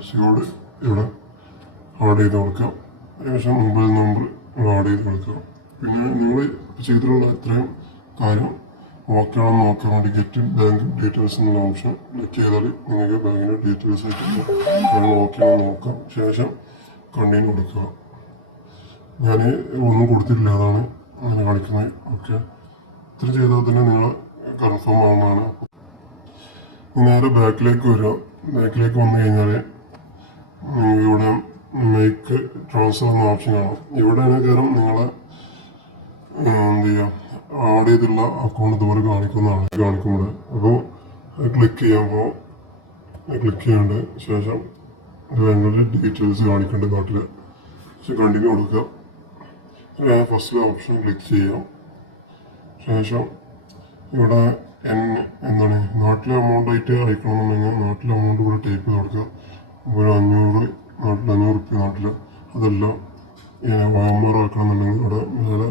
IFSC code ഇവിടെ add ചെയ്ത് കൊടുക്കാം. ശേഷം മൊബൈൽ നമ്പർ ഇവിടെ ആഡ് ചെയ്ത് കൊടുക്കുക. പിന്നെ നിങ്ങൾ ചെയ്തിട്ടുള്ള ഇത്രയും കാര്യം ഓക്കെ ആണെന്ന് നോക്കാൻ വേണ്ടി ഗെറ്റ് ബാങ്ക് ഡീറ്റെയിൽസ് എന്നുള്ള ഓപ്ഷൻ ക്ലിക്ക് ചെയ്താൽ നിങ്ങൾക്ക് ബാങ്കിൻ്റെ ഡീറ്റെയിൽസ് ആയിട്ട് കാര്യങ്ങൾ ഓക്കെ ആണെന്ന് നോക്കാം. ശേഷം കണ്ടിന്യൂ കൊടുക്കുക. ഞാൻ ഒന്നും കൊടുത്തിട്ടില്ല, അതാണ് അങ്ങനെ കാണിക്കുന്നത്. ഓക്കെ, ഇത്ര ചെയ്താൽ തന്നെ നിങ്ങൾ കൺഫേം ആവുന്നതാണ്. നേരെ ബാക്കിലേക്ക് വരിക. ബാക്കിലേക്ക് വന്നു കഴിഞ്ഞാൽ ഇവിടെ മേക്ക് ട്രാൻസ്ഫർ എന്ന ഓപ്ഷൻ കാണാം. ഇവിടെയാണ് കയറും നിങ്ങളെ എന്ത് ചെയ്യുക ആഡ് ചെയ്തിട്ടുള്ള അക്കൗണ്ട് ഇതുപോലെ കാണിക്കുന്നത്. അപ്പോൾ അത് ക്ലിക്ക് ചെയ്യുമ്പോൾ ക്ലിക്ക് ചെയ്യേണ്ട ശേഷം ബാങ്കിൻ്റെ ഡീറ്റെയിൽസ് കാണിക്കേണ്ട നാട്ടിൽ കണ്ടിന്യൂ കൊടുക്കുക. ഫസ്റ്റിലെ ഓപ്ഷൻ ക്ലിക്ക് ചെയ്യാം. ശേഷം ഇവിടെ എന്താണ് നാട്ടിലെ എമൗണ്ട് ആയിട്ട് അയക്കണമെന്നുണ്ടെങ്കിൽ നാട്ടിലെ എമൗണ്ട് ഇവിടെ ടൈപ്പ് ചെയ്ത് കൊടുക്കുക. ഒരു 500 നാട്ടിൽ 500 റുപ്യ നാട്ടിൽ, അതെല്ലാം OMR ആക്കണമെന്നുണ്ടെങ്കിൽ ഇവിടെ മേലെ